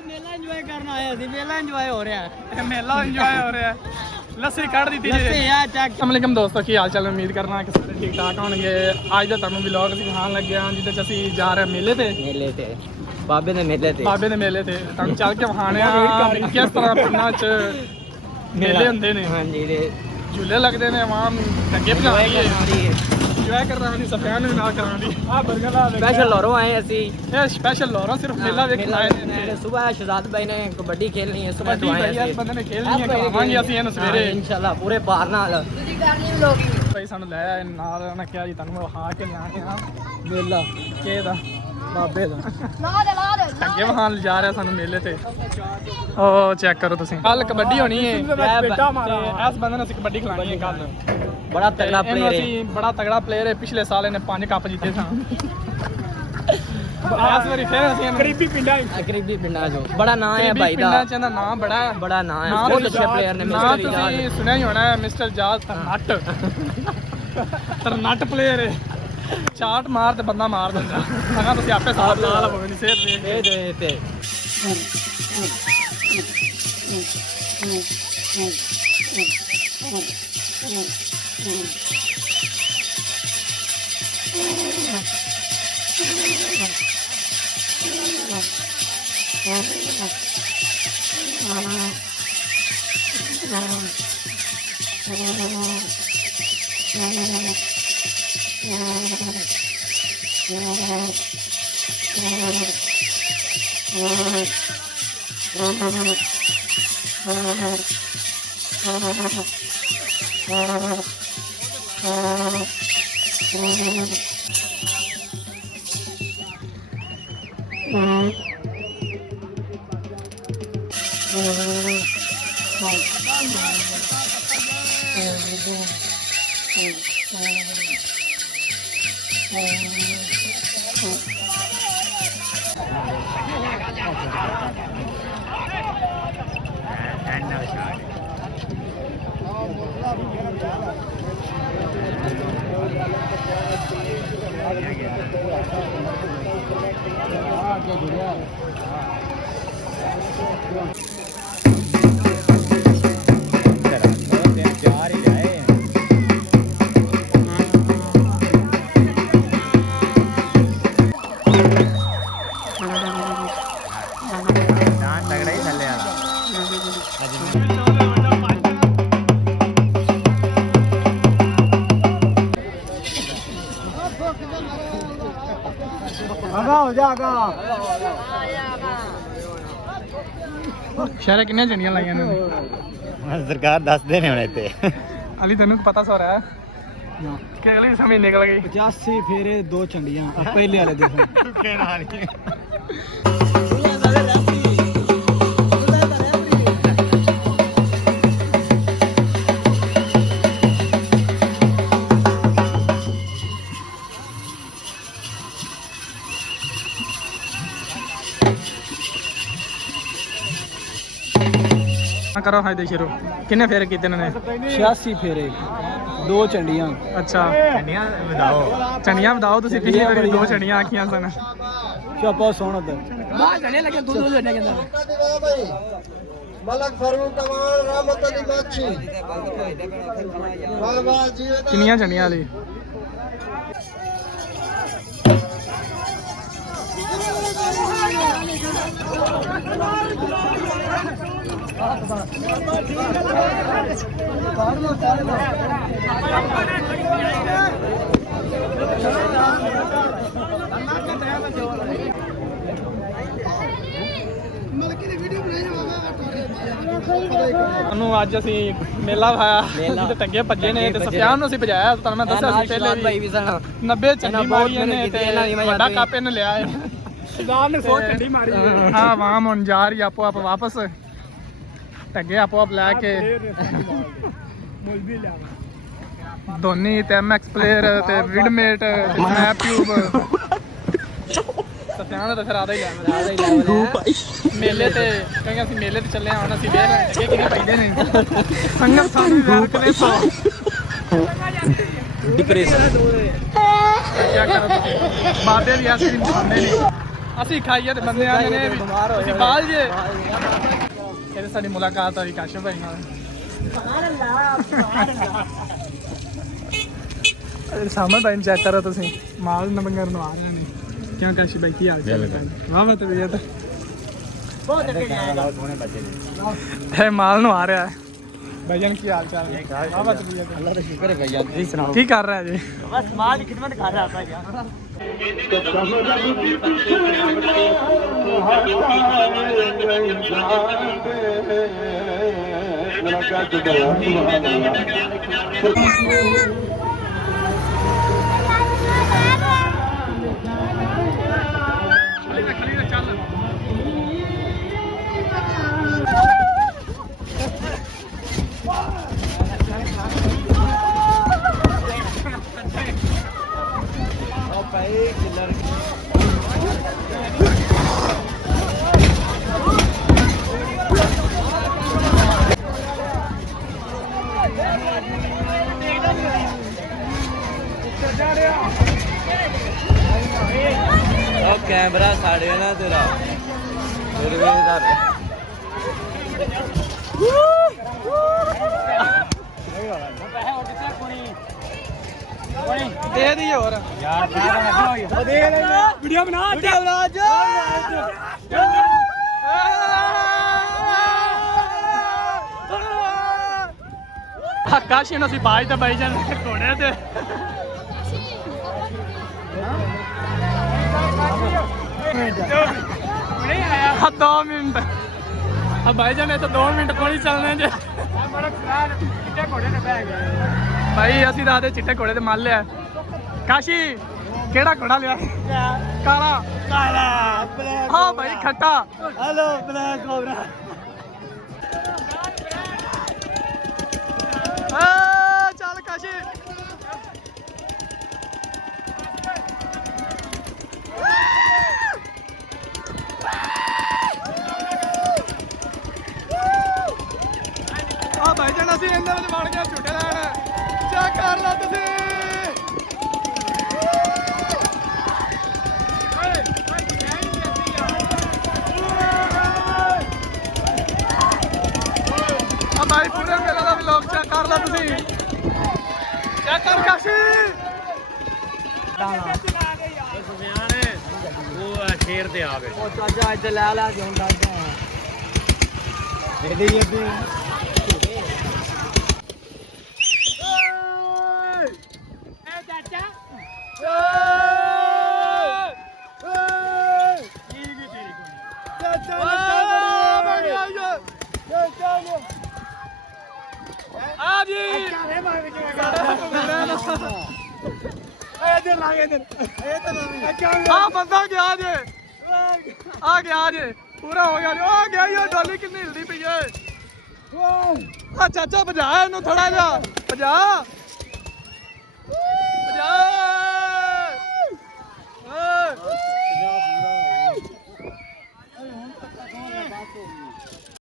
ਮੇਲਾ ਇੰਜੋਏ ਕਰਨ ਆਏ ਸੀ ਮੇਲਾ ਇੰਜੋਏ ਹੋ ਰਿਹਾ ਇਹ ਮੇਲਾ ਇੰਜੋਏ ਹੋ ਰਿਹਾ ਲੱਸੀ ਕੱਢ ਦਿੱਤੀ ਜੀ ਲੱਸੀ ਆ ਚੱਕ ਅਸਲਾਮੁਅਲੈਕਮ ਦੋਸਤੋ ਕੀ ਹਾਲ ਚਾਲ ਉਮੀਦ ਕਰਨਾ ਕਿ ਸਾਰੇ ਠੀਕ ਠਾਕ ਹੋਣਗੇ ਅੱਜ ਦਾ ਤੁਹਾਨੂੰ ਵਲੌਗ ਦਿਖਾਉਣ ਲੱਗਿਆ ਜਿਹਦੇ ਚ ਅਸੀਂ ਜਾ ਰਹੇ ਮੇਲੇ ਤੇ ਬਾਬੇ ਦੇ ਮੇਲੇ ਤੇ ਤੁਹਾਨੂੰ ਚੱਲ ਕੇ ਵਿਖਾਣੇ ਆ ਵੀ ਕਿਸ ਤਰ੍ਹਾਂ ਪਿੰਡਾਂ 'ਚ ਮੇਲੇ ਹੁੰਦੇ ਨੇ ਹਾਂਜੀ ਦੇ ਝੂਲੇ ਲੱਗਦੇ ਨੇ ਆਵਾਮ ਅੱਗੇ ਭਜਾਉਂਦੀ ਹੈ ਇੰਜੋਏ ਕਰਨਾ ਨਹੀਂ ਸਫਿਆਨ ਨੂੰ ਨਾਲ ਕਰਾਉਂਦੀ ਆ ਬਰਗਰ ਲਾ ਦੇ ਸਪੈਸ਼ਲ ਲੋਰੋਂ ਆਏ ਅਸੀਂ ਇਹ ਸਪੈਸ਼ਲ ਲੋਰਾ ਸਿਰਫ ਮੇਲਾ ਵੇਖਣ ਆਏ ਨੇ ਸੁਬਹ ਸ਼ਹਜ਼ਾਦ ਭਾਈ ਨੇ ਕਬੱਡੀ ਖੇਲਣੀ ਹੈ ਸੁਬਹ ਕਬੱਡੀ ਭਾਈ ਇਸ ਬੰਦੇ ਨੇ ਖੇਲਣੀ ਹੈ ਕਰਾਵਾਂਗੇ ਅਸੀਂ ਇਹਨੂੰ ਸਵੇਰੇ ਇਨਸ਼ਾਅੱਲਾ ਪੂਰੇ ਪਾਰ ਨਾਲ ਤੁਸੀਂ ਕਰਨੀ ਵਲੋਗੀ ਭਾਈ ਸਾਨੂੰ ਲੈ ਆਏ ਨਾਲ ਉਹਨਾਂ ਕਿਹਾ ਜੀ ਤੁਹਾਨੂੰ ਵਿਖਾ ਕੇ ਲਾਣੇ ਆ ਮੇਲਾ ਕੇ ਦਾ ਬਾਬੇ ਦਾ ਅੱਗੇ ਵਹਾਨ ਜਾ ਰਿਹਾ ਸਾਨੂੰ ਮੇਲੇ ਤੇ ਉਹ ਚੈੱਕ ਕਰੋ ਤੁਸੀਂ ਕੱਲ ਕਬੱਡੀ ਹੋਣੀ ਹੈ ਤੇ ਇਸ ਬੰਦੇ ਨੇ ਅਸੀਂ ਕਬੱਡੀ ਖਿਲਾਣੀ ਹੈ ਕੱਲ ਬੜਾ ਤਗੜਾ ਪਲੇਅਰ ਹੈ ਅਸੀਂ ਬੜਾ ਤਗੜਾ ਪਲੇਅਰ ਹੈ ਪਿਛਲੇ ਸਾਲ ਇਹਨੇ 5 ਕੱਪ ਜਿੱਤੇ ਸਨ ਇਸ ਵਾਰੀ ਫਿਰ ਅਸੀਂ ਕਰੀਬੀ ਪਿੰਡਾਂ ਚੋਂ ਬੜਾ ਨਾਂ ਹੈ ਭਾਈ ਦਾ ਪਿੰਡਾਂ ਚ ਇਹਦਾ ਨਾਂ ਬੜਾ ਨਾਂ ਹੈ ਬਹੁਤ ਅੱਛੇ ਪਲੇਅਰ ਨੇ ਨਾਂ ਤੁਸੀਂ ਸੁਣਿਆ ਹੀ ਹੋਣਾ ਮਿਸਟਰ ਜਾਜ਼ ਤਰਨੱਟ ਪਲੇਅਰ ਹੈ ਚਾਟ ਮਾਰ ਤੇ ਬੰਦਾ ਮਾਰ ਦਿੰਦਾ ਅਗਾ ਤੁਸੀਂ ਆਪੇ ਸਾਥ ਲਾ ਲਵੋ ਨਹੀਂ ਸਿਰ ਦੇ ਤੇ ਸ਼ਹਿਰੇ ਕਿੰਨੀਆਂ ਝੰਡੀਆਂ ਲਾਈਆਂ ਨੇ ਸਰਕਾਰ ਦੱਸਦੇ ਨੇ ਹੁਣ ਇੱਥੇ ਅਲੀ ਤੈਨੂੰ ਪਤਾ ਸੋ ਰਿਹਾ ਕਿ ਅਗਲੇ ਸਮੇਂ ਨਿਕਲ ਗਈ 85 ਫੇਰੇ 2 ਚੰਡੀਆਂ ਪਹਿਲੇ ਵਾਲੇ ਦੇ ਕਰੋ ਹਾਈ ਦੇ ਸ਼ੁਰੂ ਕਿੰਨੇ ਫੇਰ ਕੀਤੇ ਇਹਨਾਂ ਨੇ 86 ਫੇਰੇ 2 ਚੰਡੀਆਂ ਅੱਛਾ ਚੰਡੀਆਂ ਵਧਾਓ ਤੁਸੀਂ ਪਿਛਲੀ ਵਾਰੀ 2 ਚੰਡੀਆਂ ਆਖੀਆਂ ਸਨ ਚੁੱਪ ਸੋਹਣਾ ਤੇ ਬਾਹਰ ਚੰਡੀਆਂ ਲੱਗੇ ਦੋ ਚੰਡੀਆਂ ਕਹਿੰਦਾ ਮਲਕ ਫਾਰੂਕ ਕਮਾਲ ਰਹਿਮਤ ਅਲੀ ਬਾਦਸ਼ੀ ਵਾਹ ਵਾਹ ਜੀ ਕਿੰਨੀਆਂ ਚੰਡੀਆਂ ਲਈ ਤੁਹਾਨੂੰ ਅੱਜ ਅਸੀਂ ਮੇਲਾ ਵਾਇਆ ਤੇ ਟੰਗੇ ਭੱਜੇ ਨੇ ਤੇ ਸਫਿਆਨ ਨੂੰ ਅਸੀਂ ਭਜਾਇਆ ਤੁਹਾਨੂੰ ਮੈਂ ਦੱਸਿਆ ਸੀ ਪਹਿਲੇ ਵੀ 90 ਚੰਡੀ ਮਾਰੀ ਨੇ ਤੇ ਵੱਡਾ ਕੱਪ ਇਹਨੇ ਲਿਆ ਹੈ ਸਦਾਨ ਨੇ 100 ਚੰਡੀ ਮਾਰੀ ਹਾਂ ਵਾਮ ਹੁਣ ਜਾ ਰਹੀ ਆਪੋ ਆਪ ਵਾਪਸ ਟੰਗੇ ਆਪੋ ਆਪ ਲੈ ਕੇ ਧੋਨੀ ਤੇ ਐਮਐਕਸ ਪਲੇਅਰ ਤੇ ਵਿਡਮੇਟ ਤੇ ਸਨੈਪ ਟਿਊਬ ਸਫਿਆਨ ਤਾਂ ਫਿਰ ਆਦਾ ਹੀ ਲੈ ਮੇਲੇ ਤੇ ਕਹਿੰਦੇ ਅਸੀਂ ਮੇਲੇ ਤੇ ਚੱਲੇ ਹੁਣ ਅਸੀਂ ਵੇਖ ਇਹ ਕਿੰਨੇ ਪੈਂਦੇ ਨੇ ਸੰਗਤ ਸਾਨੂੰ ਯਾਰ ਕਲੇ ਸੋ ਡਿਪਰੈਸ਼ਨ ਕੀ ਕਰੋ ਤੁਸੀਂ ਬਾਬੇ ਦੀ ਆਈਸਕ੍ਰੀਮ ਖਾਂਦੇ ਨੇ ਅਸੀਂ ਖਾਈਏ ਤੇ ਬੰਦੇ ਆਏ ਨੇ ਬਿਮਾਰ ਹੋਏ ਤੁਸੀਂ ਬਾਲ ਜੇ ਇਹਦੇ ਸਾਡੀ ਮੁਲਾਕਾਤ ਹੋਈ ਕਾਸ਼ਫ ਭਾਈ ਨਾਲ ਸਾਹਮਣੇ ਭਾਈ ਚੈੱਕ ਕਰੋ ਤੁਸੀਂ ਮਾਲ ਨੰਬਰ ਨੂੰ ਆ ਰਹੇ ਨੇ ਕਿਉਂ ਕਾਸ਼ੀ ਭਾਈ ਕੀ ਹਾਲ ਚਾਲ ਹੈ ਵਾਹ ਵਾਹ ਤਬੀਅਤ ਬਹੁਤ ਅੱਗੇ ਜਾਏਗਾ ਸੋਹਣੇ ਬੱਚੇ ਨੇ ਇਹ ਮਾਲ ਨੂੰ ਆ ਰਿਹਾ ਹੈ ਭਾਈਜਾਨ ਕੀ ਹਾਲ ਚਾਲ ਹੈ ਵਾਹ ਵਾਹ ਤਬੀਅਤ ਅੱਲਾ ਦਾ ਸ਼ੁਕਰ ਹੈ ਭਾਈਆ ਤੁਸੀਂ ਸੁਣਾਓ ਕੀ ਕਰ ਰਿਹਾ ਜੀ ਬਸ ਮਾਂ ਦੀ ਖਿਦਮਤ ਕਰ ਰਿਹਾ ਭਾਈਆ कैमरा साढ़े ना तेरा फिर भी इधर दे दिए और यार वीडियो बना ਕਾਸ਼ੀ ਨੂੰ ਅਸੀਂ ਬਾਜ ਤੇ ਬਾਈ ਜਾਂਦੇ ਘੋੜੇ ਤੇ नहीं आया 2 मिनट अब भाई जान तो 2 मिनट को नहीं चलने जे भाई असि रात चिट्टे घोड़े ते माल लिया काशी केड़ा घोड़ा लिया काला काला हाँ भाई खट्टा हेलो ब्लैक कोबरा चल काशी भाई जान असं इन्हें बन गया झूठे लैन चेक कर लो तुम भाई पूरे मेले का व्लॉग चेक कर लो तुम चेक कर काशी शेर ते आवे ओ चाचा इधर ला ला के हुंदा दे दे ये बंदा गया जे आ गया जे पूरा हो गया आ गया ये डोली कितनी हिलदी पई है आ चाचा भजा इनू थोड़ा जा भजा भजा